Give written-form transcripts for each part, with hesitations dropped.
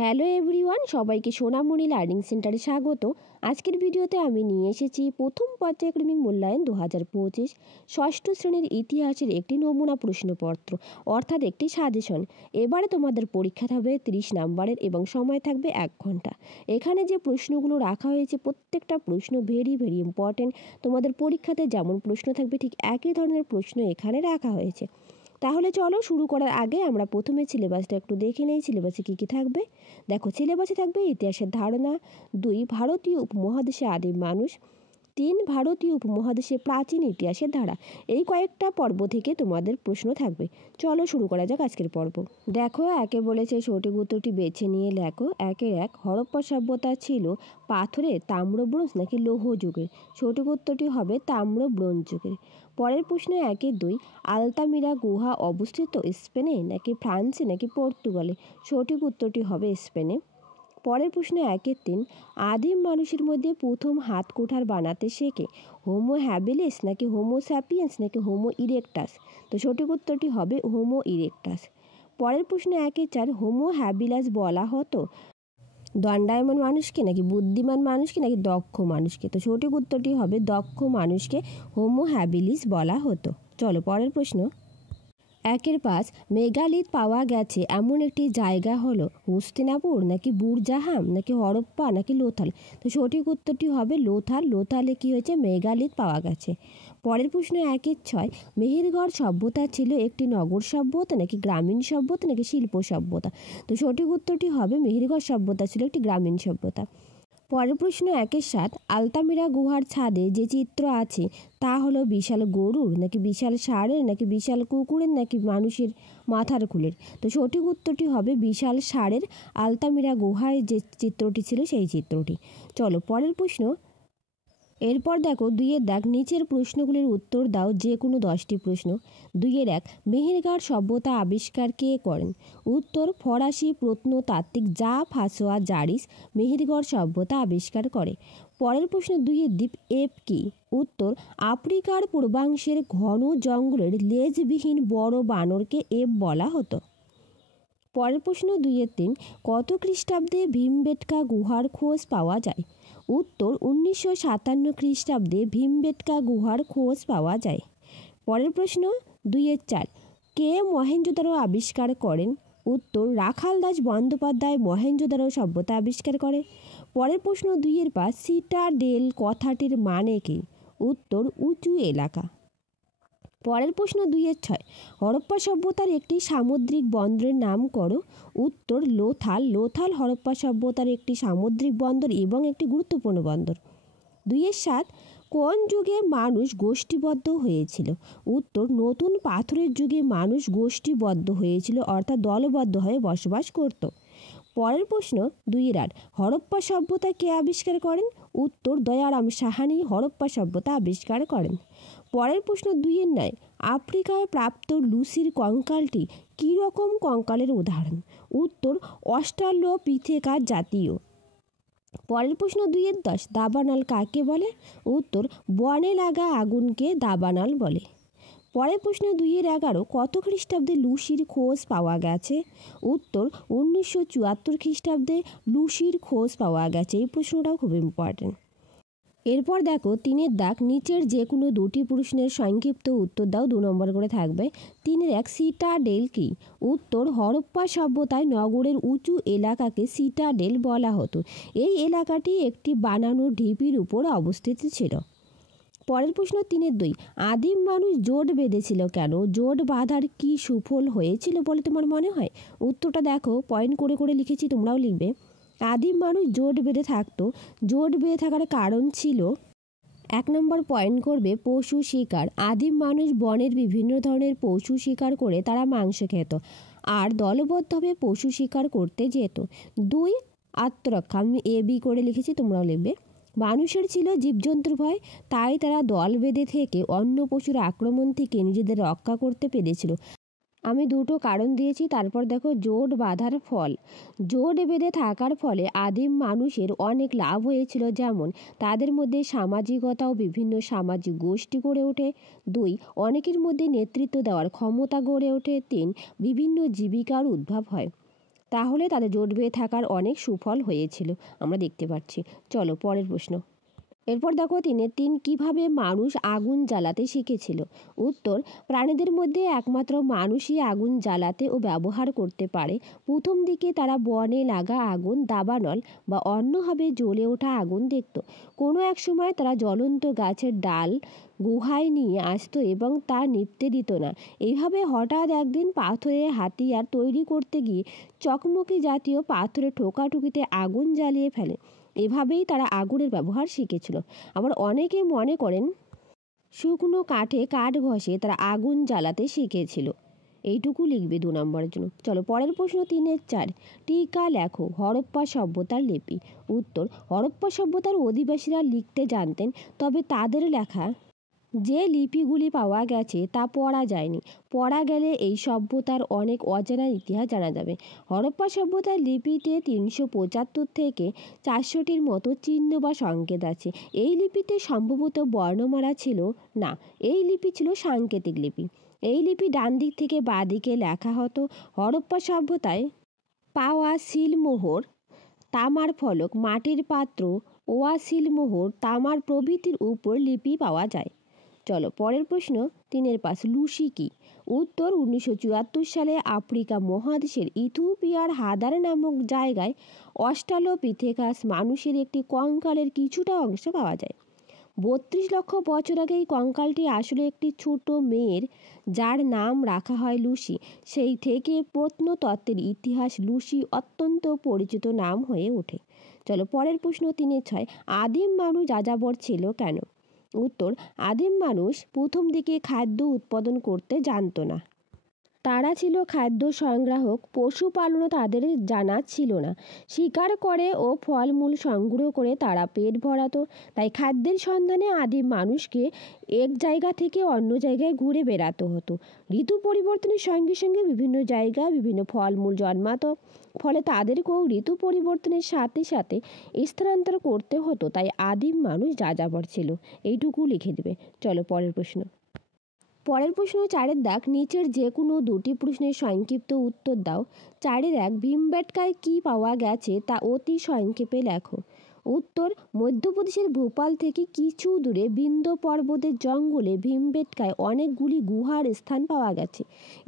Hello everyone, সবাইকে সোনামণি learning সেন্টারে স্বাগত। আজকের ভিডিওতে আমি নিয়ে এসেছি প্রথম পর্যায়ক্রমিক মূল্যায়ন 2025 ষষ্ঠ শ্রেণীর ইতিহাসের একটি নমুনা প্রশ্নপত্র, অর্থাৎ একটি সাজেশন। এবারে তোমাদের পরীক্ষা থাকবে 30 নাম্বারের এবং সময় থাকবে 1 ঘন্টা। এখানে যে প্রশ্নগুলো রাখা হয়েছে প্রত্যেকটা প্রশ্ন ভেরি ইম্পর্টেন্ট। তোমাদের পরীক্ষাতে যেমন প্রশ্ন থাকবে ঠিক একই ধরনের প্রশ্ন এখানে রাখা হয়েছে। তাহলে চলো শুরু করার আগে আমরা প্রথমে সিলেবাসটা একটু দেখে নেই। সিলেবাসে কী কী থাকবে দেখো। সিলেবাসে থাকবে ইতিহাসের ধারণা, 2 ভারতীয় উপমহাদেশে আদিম মানুষ, 3 ভারতীয় উপমহাদেশে প্রাচীন ইতিহাসের ধারা। এই কয়েকটা পর্ব থেকে তোমাদের প্রশ্ন থাকবে। চলো শুরু করা যাক আজকের পর্ব। দেখো, একে বলেছে সঠিক উত্তরটি বেছে নিয়ে লেখো। 1 হরপ্পা সভ্যতা ছিল পাথরের, তাম্র, ব্রোঞ্জ নাকি লৌহ যুগের? সঠিক উত্তরটি হবে তাম্র ব্রোঞ্জ যুগের। পরের প্রশ্ন 2 আলতামিরা গুহা অবস্থিত স্পেনে নাকি ফ্রান্সে নাকি পর্তুগালে? সঠিক উত্তরটি হবে স্পেনে। পরের প্রশ্ন 3 আদিম মানুষের মধ্যে প্রথম হাত কুঠার বানাতে শেখে হোমো হ্যাবিলিস নাকি হোমো স্যাপিয়েন্স নাকি হোমো ইরেক্টাস? তো সঠিক উত্তরটি হবে হোমো ইরেক্টাস। পরের প্রশ্ন 4 হোমো হ্যাবিলাস বলা হতো দণ্ডায়মান মানুষকে নাকি বুদ্ধিমান মানুষকে নাকি দক্ষ মানুষকে? তো সঠিক উত্তরটি হবে দক্ষ মানুষকে হোমো হ্যাবিলিস বলা হতো। চলো পরের প্রশ্ন 5 মেগালিথ পাওয়া গেছে এমন একটি জায়গা হলো হস্তিনাপুর নাকি বুরজাহাম নাকি হরপ্পা নাকি লোথাল? তো সঠিক উত্তরটি হবে লোথাল। লোথালে কি হয়েছে? মেগালিথ পাওয়া গেছে। পরের প্রশ্ন 6 মেহেরগড় সভ্যতা ছিল একটি নগর সভ্যতা নাকি গ্রামীণ সভ্যতা নাকি শিল্প সভ্যতা? তো সঠিক উত্তরটি হবে মেহেরগড় সভ্যতা ছিল একটি গ্রামীণ সভ্যতা। পরের প্রশ্ন 7 আলতামিরা গুহার ছাদে যে চিত্র আছে তা হলো বিশাল গরুর নাকি বিশাল ষাঁড়ের নাকি বিশাল কুকুরের নাকি মানুষের মাথার খুলের? তো সঠিক উত্তরটি হবে বিশাল ষাঁড়ের। আলতামিরা গুহায় যে চিত্রটি ছিল সেই চিত্রটি। চলো পরের প্রশ্ন। এরপর দেখো 2 নিচের প্রশ্নগুলির উত্তর দাও যে কোনো 10টি প্রশ্ন। 2 মেহেরগড় সভ্যতা আবিষ্কার কে করেন? উত্তর ফরাসি প্রত্নতাত্ত্বিক জা ফাসোয়া জারিস মেহেরগড় সভ্যতা আবিষ্কার করে। পরের প্রশ্ন 2 এপ কি? উত্তর আফ্রিকার পূর্বাংশের ঘন জঙ্গলের লেজবিহীন বড় বানরকে এপ বলা হতো। পরের প্রশ্ন 2-3 কত খ্রিস্টাব্দে ভীমবেটকা গুহার খোঁজ পাওয়া যায়? উত্তর 1957 খ্রিস্টাব্দে ভীমবেটকা গুহার খোঁজ পাওয়া যায়। পরের প্রশ্ন 2-4 কে মহেঞ্জোদারো আবিষ্কার করেন? উত্তর রাখাল দাস বন্দ্যোপাধ্যায় মহেঞ্জোদারো সভ্যতা আবিষ্কার করে। পরের প্রশ্ন 2-5 সিটাডেল কথাটির মানে কি? উত্তর উঁচু এলাকা। পরের প্রশ্ন 2-6 হরপ্পা সভ্যতার একটি সামুদ্রিক বন্দরের নাম করো। উত্তর লোথাল। লোথাল হরপ্পা সভ্যতার একটি সামুদ্রিক বন্দর এবং একটি গুরুত্বপূর্ণ বন্দর। 2-7 কোন যুগে মানুষ গোষ্ঠীবদ্ধ হয়েছিল? উত্তর নতুন পাথরের যুগে মানুষ গোষ্ঠীবদ্ধ হয়েছিল, অর্থাৎ দলবদ্ধ হয়ে বসবাস করত। পরের প্রশ্ন 2-8 হরপ্পা সভ্যতা কে আবিষ্কার করেন? উত্তর দয়ারাম সাহানি হরপ্পা সভ্যতা আবিষ্কার করেন। পরের প্রশ্ন 2-9 আফ্রিকায় প্রাপ্ত লুসির কঙ্কালটি কী রকম কঙ্কালের উদাহরণ? উত্তর অস্ট্রালোপিথেকাস জাতীয়। পরের প্রশ্ন 2-10 দাবানল কাকে বলে? উত্তর বনে লাগা আগুনকে দাবানল বলে। পরের প্রশ্ন 2-11 কত খ্রিস্টাব্দে লুসির খোঁজ পাওয়া গেছে? উত্তর 1974 খ্রিস্টাব্দে লুসির খোঁজ পাওয়া গেছে। এই প্রশ্নটাও খুব ইম্পর্টেন্ট। এরপর দেখো 3 নিচের যে কোনো 2টি প্রশ্নের সংক্ষিপ্ত উত্তর দাও। 2 নম্বর করে থাকবে। 3-1 সিটাডেল কি? উত্তর হরপ্পা সভ্যতায় নগরের উঁচু এলাকাকে সিটাডেল বলা হতো। এই এলাকাটি একটি বানানো ঢিপির উপর অবস্থিত ছিল। পরের প্রশ্ন 3-2 আদিম মানুষ জোট বেঁধেছিল কেন? জোট বাঁধার কি সুফল হয়েছিল বলে তোমার মনে হয়? উত্তরটা দেখো, পয়েন্ট করে করে লিখেছি, তোমরাও লিখবে। আদিম মানুষ জোট বেঁধে থাকতো। জোট বেঁধে থাকার কারণ ছিল 1 নম্বর পয়েন্ট করবে পশু শিকার। আদিম মানুষ বনের বিভিন্ন ধরনের পশু শিকার করে তারা মাংস খেত আর দলবদ্ধভাবে পশু শিকার করতে যেত। 2 আত্মরক্ষা। আমি বি করে লিখেছি, তোমরাও লিখবে। মানুষের ছিল জীবজন্তুর ভয়, তাই তারা দল বেঁধে থেকে অন্য পশুর আক্রমণ থেকে নিজেদের রক্ষা করতে পেরেছিল। আমি 2টো কারণ দিয়েছি। তারপর দেখো জোট বাঁধার ফল। জোট বেঁধে থাকার ফলে আদিম মানুষের অনেক লাভ হয়েছিল, যেমন তাদের মধ্যে সামাজিকতা ও বিভিন্ন সামাজিক গোষ্ঠী গড়ে ওঠে। 2 অনেকের মধ্যে নেতৃত্ব দেওয়ার ক্ষমতা গড়ে ওঠে। 3 বিভিন্ন জীবিকার উদ্ভব হয়। তাহলে তাদের জোট বেঁধে থাকার অনেক সুফল হয়েছিল, আমরা দেখতে পাচ্ছি। চলো পরের প্রশ্ন। এরপর দেখো 3 কিভাবে মানুষ আগুন জ্বালাতে শিখেছিল? উত্তর, প্রাণীদের মধ্যে একমাত্র মানুষই আগুন জ্বালাতে ও ব্যবহার করতে পারে। প্রথম দিকে তারা বনে লাগা আগুন, দাবানল বা অন্যভাবে জ্বলে ওঠা আগুন দেখত। কোনো এক সময় তারা জ্বলন্ত গাছের ডাল গুহায় নিয়ে আসতো এবং তা নিভতে দিত না। এইভাবে হঠাৎ একদিন পাথরের হাতিয়ার তৈরি করতে গিয়ে চকমকি জাতীয় পাথরের ঠোকাঠুকিতে আগুন জ্বালিয়ে ফেলে। এভাবেই তারা আগুনের ব্যবহার শিখেছিল। আবার অনেকে মনে করেন শুকনো কাঠে কাঠ ঘষে তারা আগুন জ্বালাতে শিখেছিল। এইটুকু লিখবে 2 নম্বরের জন্য। চলো পরের প্রশ্ন 3-4। টিকা লেখো হরপ্পা সভ্যতার লিপি। উত্তর, হরপ্পা সভ্যতার অধিবাসীরা লিখতে জানতেন, তবে তাদের লেখা যে লিপিগুলি পাওয়া গেছে তা পড়া যায়নি। পড়া গেলে এই সভ্যতার অনেক অজানা ইতিহাস জানা যাবে। হরপ্পা সভ্যতার লিপিতে 375 থেকে 400টির মতো চিহ্ন বা সংকেত আছে। এই লিপিতে সম্ভবত বর্ণমালা ছিল না, এই লিপি ছিল সাংকেতিক লিপি। এই লিপি ডান দিক থেকে বাঁ দিকে লেখা হতো। হরপ্পা সভ্যতায় পাওয়া সিলমোহর, তামার ফলক, মাটির পাত্র, ওয়া সিলমোহর, তামার প্রভৃতির উপর লিপি পাওয়া যায়। চলো পরের প্রশ্ন 3-5। লুসি কি? উত্তর, 1974 সালে আফ্রিকা মহাদেশের ইথিওপিয়ার হাদার নামক জায়গায় অস্ট্রালোপিথেকাস মানুষের একটি কঙ্কালের কিছুটা অংশ পাওয়া যায়। 32 লক্ষ বছর আগে এই কঙ্কালটি আসলে একটি ছোট মেয়ের, যার নাম রাখা হয় লুসি। সেই থেকে প্রত্নতত্ত্বের ইতিহাস লুসি অত্যন্ত পরিচিত নাম হয়ে ওঠে। চলো পরের প্রশ্ন 3-6। আদিম মানুষ যাযাবর ছিল কেন? উত্তর, আদিম মানুষ প্রথম দিকে খাদ্য উৎপাদন করতে জানতো না। তারা ছিল খাদ্য সংগ্রাহক। পশুপালনও তাদের জানা ছিল না। শিকার করে ও ফলমূল সংগ্রহ করে তারা পেট ভরাতো। তাই খাদ্যের সন্ধানে আদিম মানুষকে এক জায়গা থেকে অন্য জায়গায় ঘুরে বেড়াতে হতো। ঋতু পরিবর্তনের সঙ্গে সঙ্গে বিভিন্ন জায়গায় বিভিন্ন ফলমূল জন্মাতো, ফলে তাদেরকেও ঋতু পরিবর্তনের সাথে সাথে স্থানান্তর করতে হতো। তাই আদিম মানুষ যাযাবর ছিল। এইটুকু লিখে দেবে। চলো পরের প্রশ্ন। পরের প্রশ্ন 4-এর দাগ। নিচের যে কোনো 2টি প্রশ্নের সংক্ষিপ্ত উত্তর দাও। 4-1। ভীমবেটকায় কী পাওয়া গেছে তা অতি সংক্ষেপে লেখো। উত্তর, মধ্যপ্রদেশের ভোপাল থেকে কিছু দূরে বিন্ধ্য পর্বতের জঙ্গলে ভীমবেটকায় অনেকগুলি গুহার স্থান পাওয়া গেছে।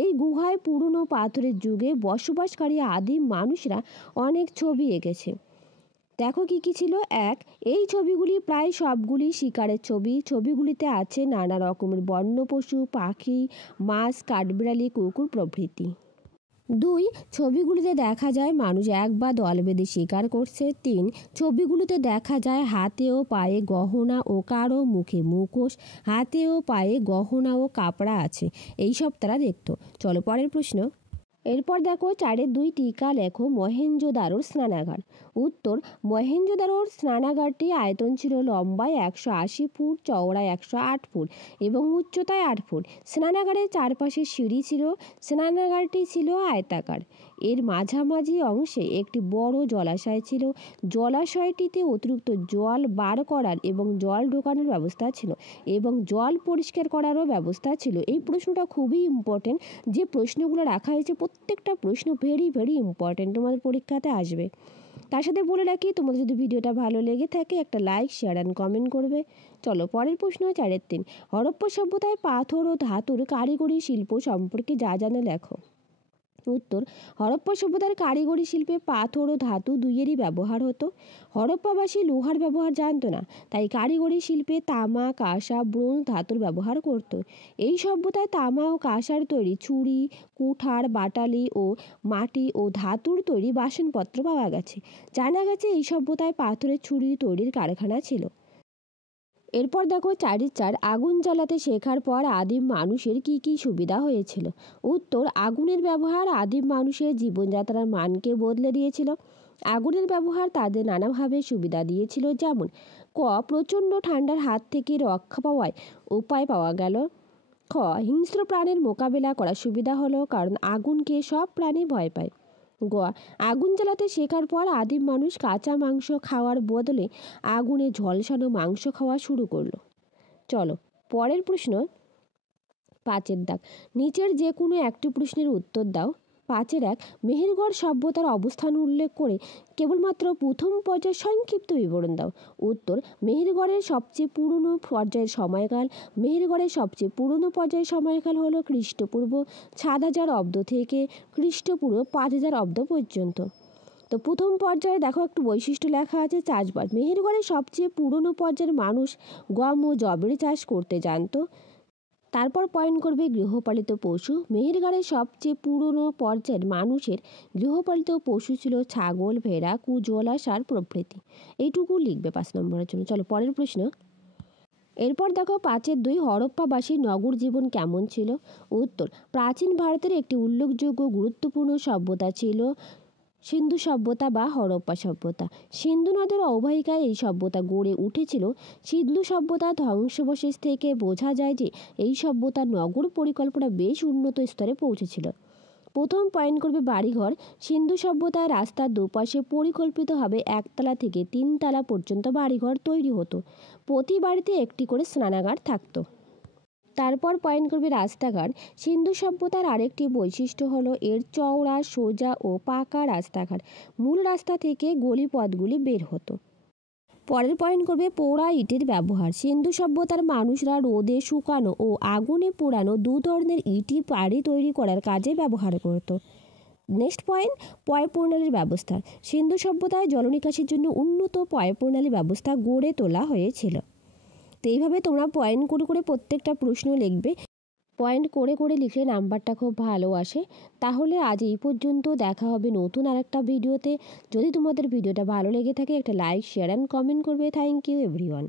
এই গুহায় পুরনো পাথরের যুগে বসবাসকারী আদিম মানুষরা অনেক ছবি এঁকেছে। দেখো কি কি ছিল। 1, এই ছবিগুলি প্রায় সবগুলি শিকারের ছবি। ছবিগুলিতে আছে নানা রকমের বন্য পশু, পাখি, মাছ, কাঠবিড়ালি, কুকুর প্রভৃতি। 2, ছবিগুলিতে দেখা যায় মানুষ এক বা দল বেঁধে শিকার করছে। 3, ছবিগুলিতে দেখা যায় হাতে ও পায়ে গহনা ও কারো মুখে মুখোশ। হাতে ও পায়ে গহনা ও কাপড়া আছে। এইসব তারা দেখতো। চলো পরের প্রশ্ন। এরপর দেখো 4-2। টিকা লেখো মহেঞ্জোদারোর স্নানাগার। উত্তর, মহেঞ্জোদারোর স্নানাগারটি আয়তন ছিল লম্বায় 180 ফুট, চওড়ায় 108 ফুট এবং উচ্চতায় 8 ফুট। স্নানাগারের চারপাশে সিঁড়ি ছিল। স্নানাগারটি ছিল আয়তাকার। এর মাঝামাঝি অংশে একটি বড় জলাশয় ছিল। জলাশয়টিতে অতিরিক্ত জল বার করার এবং জল ঢোকানোর ব্যবস্থা ছিল এবং জল পরিষ্কার করারও ব্যবস্থা ছিল। এই প্রশ্নটা খুবই ইম্পর্টেন্ট। যে প্রশ্নগুলো রাখা হয়েছে প্রত্যেকটা প্রশ্ন ভেরি ভেরি ইম্পর্টেন্ট, তোমাদের পরীক্ষাতে আসবে। তার সাথে বলে রাখি, তোমাদের যদি ভিডিওটা ভালো লেগে থাকে একটা লাইক, শেয়ার অ্যান্ড কমেন্ট করবে। চলো পরের প্রশ্ন 4-3। হরপ্পা সভ্যতায় পাথর ও ধাতুর কারিগরি শিল্প সম্পর্কে যা জানা লেখো। উত্তর, হরপ্পা সভ্যতার কারিগরি শিল্পে পাথর ও ধাতু দুইয়েরই ব্যবহার হতো। হরপ্পাবাসী লোহার ব্যবহার জানতো না, তাই কারিগরি শিল্পে তামা, কাঁসা, ব্রোঞ্জ ধাতুর ব্যবহার করত। এই সভ্যতায় তামা ও কাঁসার তৈরি ছুরি, কুঠার, বাটালি ও মাটি ও ধাতুর তৈরি বাসনপত্র পাওয়া গেছে। জানা গেছে এই সভ্যতায় পাথরের ছুরি তৈরির কারখানা ছিল। এরপর দেখো 4-4। আগুন জ্বালাতে শেখার পর আদিম মানুষের কি কি সুবিধা হয়েছিল? উত্তর, আগুনের ব্যবহার আদিম মানুষের জীবনযাত্রার মানকে বদলে দিয়েছিল। আগুনের ব্যবহার তাদের নানাভাবে সুবিধা দিয়েছিল, যেমন ক, প্রচণ্ড ঠান্ডার হাত থেকে রক্ষা পাওয়ার উপায় পাওয়া গেল। খ, হিংস্র প্রাণীর মোকাবেলা করার সুবিধা হলো, কারণ আগুনকে সব প্রাণী ভয় পায়। গ, আগুন জ্বালাতে শেখার পর আদিম মানুষ কাঁচা মাংস খাওয়ার বদলে আগুনে ঝলসানো মাংস খাওয়া শুরু করলো। চলো পরের প্রশ্ন 5-এর দাগ। নিচের যে কোনো একটি প্রশ্নের উত্তর দাও। 5-1 মেহেরগড় সভ্যতার অবস্থান উল্লেখ করে কেবলমাত্র প্রথম পর্যায়ের সংক্ষিপ্ত বিবরণ দাও। উত্তর, মেহেরগড়ের সবচেয়ে পুরনো পর্যায়ের সময়কাল। মেহেরগড়ের সবচেয়ে পুরনো পর্যায়ের সময়কাল হলো খ্রিস্টপূর্ব 7000 অব্দ থেকে খ্রিস্টপূর্ব 5000 অব্দ পর্যন্ত। তো প্রথম পর্যায়ে দেখো একটু বৈশিষ্ট্য লেখা আছে চাষবাস। মেহেরগড়ের সবচেয়ে পুরনো পর্যায়ের মানুষ গম ও যবের চাষ করতে জানতো। তারপর পয়েন্ট করবে গৃহপালিত পশু। মেহেরগড়ের সবচেয়ে পুরনো পর্যায়ের মানুষের গৃহপালিত পশু ছিল ছাগল, ভেড়া, কুজোয়ালা, ষাঁড় প্রভৃতি। এইটুকু লিখবে 5 নম্বরের জন্য। চলো পরের প্রশ্ন। এরপর দেখো 5-2 হরপ্পাবাসীর নগর জীবন কেমন ছিল। উত্তর, প্রাচীন ভারতের একটি উল্লেখযোগ্য গুরুত্বপূর্ণ সভ্যতা ছিল সিন্ধু সভ্যতা বা হরপ্পা সভ্যতা। সিন্ধু নদের অববাহিকায় এই সভ্যতা গড়ে উঠেছিল। সিন্ধু সভ্যতার ধ্বংসাবশেষ থেকে বোঝা যায় যে এই সভ্যতার নগর পরিকল্পনা বেশ উন্নত স্তরে পৌঁছেছিল। প্রথম পয়েন্ট করবে বাড়িঘর। সিন্ধু সভ্যতায় রাস্তার দুপাশে পরিকল্পিতভাবে 1 তলা থেকে 3 তলা পর্যন্ত বাড়িঘর তৈরি হতো। প্রতি বাড়িতে একটি করে স্নানাগার থাকতো। তারপর পয়েন্ট করবে রাস্তাঘাট। সিন্ধু সভ্যতার আরেকটি বৈশিষ্ট্য হলো এর চওড়া, সোজা ও পাকা রাস্তাঘাট। মূল রাস্তা থেকে গলিপথগুলি বের হতো। পরের পয়েন্ট করবে পোড়া ইটের ব্যবহার। সিন্ধু সভ্যতার মানুষরা রোদে শুকানো ও আগুনে পোড়ানো 2 ধরনের ইটই বাড়ি তৈরি করার কাজে ব্যবহার করত। নেক্সট পয়েন্ট, পয় প্রণালীর ব্যবস্থা। সিন্ধু সভ্যতায় জলনিকাশির জন্য উন্নত পয় প্রণালী ব্যবস্থা গড়ে তোলা হয়েছিল। তো এইভাবে তোমরা পয়েন্ট করে করে প্রত্যেকটা প্রশ্ন লিখবে। পয়েন্ট করে করে লিখলে নাম্বারটা খুব ভালো আসে। তাহলে আজ এই পর্যন্ত। দেখা হবে নতুন আরেকটা ভিডিওতে। যদি তোমাদের ভিডিওটা ভালো লেগে থাকে একটা লাইক, শেয়ার অ্যান্ড কমেন্ট করবে। Thank you everyone.